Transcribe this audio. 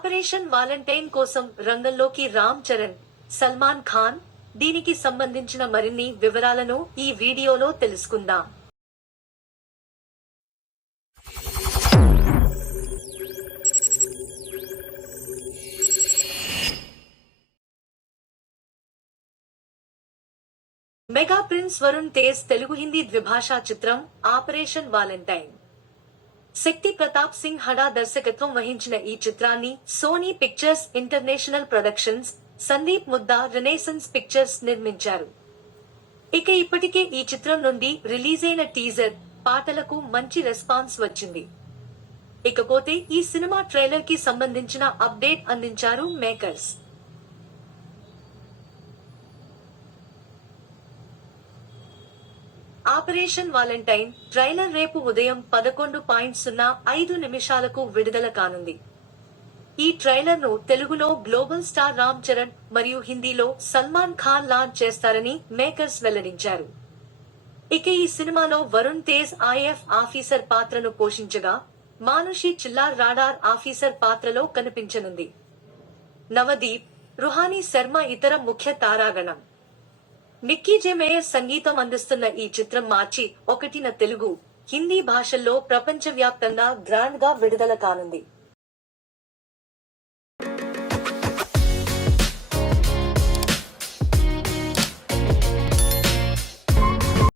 Operation Valentine కోసం రంగంలోకి రామ్ చరణ్, సల్మాన్ ఖాన్. దీనికి సంబంధించిన మరిన్ని వివరాలను ఈ వీడియోలో తెలుసుకుందాం. మెగా ప్రిన్స్ వరుణ్ తేజ్ తెలుగు హిందీ ద్విభాషా చిత్రం ఆపరేషన్ వాలంటైన్. శక్తి ప్రతాప్ సింగ్ హడా దర్శకత్వం వహించిన ఈ చిత్రాన్ని Sony Pictures International Productions, Sandeep Mudda Renaissance Pictures నిర్మించారు. ఇక ఇప్పటికే ఈ చిత్రం నుండి రిలీజ్ అయిన టీజర్, పాటలకు మంచి రెస్పాన్స్ వచ్చింది. ఇకపోతే ఈ సినిమా ట్రైలర్ కి సంబంధించిన అప్డేట్ అందించారు మేకర్స్. ఆపరేషన్ వాలంటైన్ ట్రైలర్ రేపు ఉదయం 11:05 విడుదల కానుంది. ఈ ట్రైలర్ ను తెలుగులో గ్లోబల్ స్టార్ రామ్ చరణ్ మరియు హిందీలో సల్మాన్ ఖాన్ లాంచ్ చేస్తారని మేకర్స్ వెల్లడించారు. ఇక ఈ సినిమాలో వరుణ్ తేజ్ ఐఎఫ్ ఆఫీసర్ పాత్రను పోషించగా, మానుషి చిల్లార్ రాడార్ ఆఫీసర్ పాత్రలో కనిపించనుంది. నవదీప్, రుహానీ శర్మ ఇతర ముఖ్య తారాగణం. మిక్కీ జె మేయర్ సంగీతం అందిస్తున్న ఈ చిత్రం మార్చి 1న తెలుగు, హిందీ భాషల్లో ప్రపంచవ్యాప్తంగా గ్రాండ్ గా విడుదల కానుంది.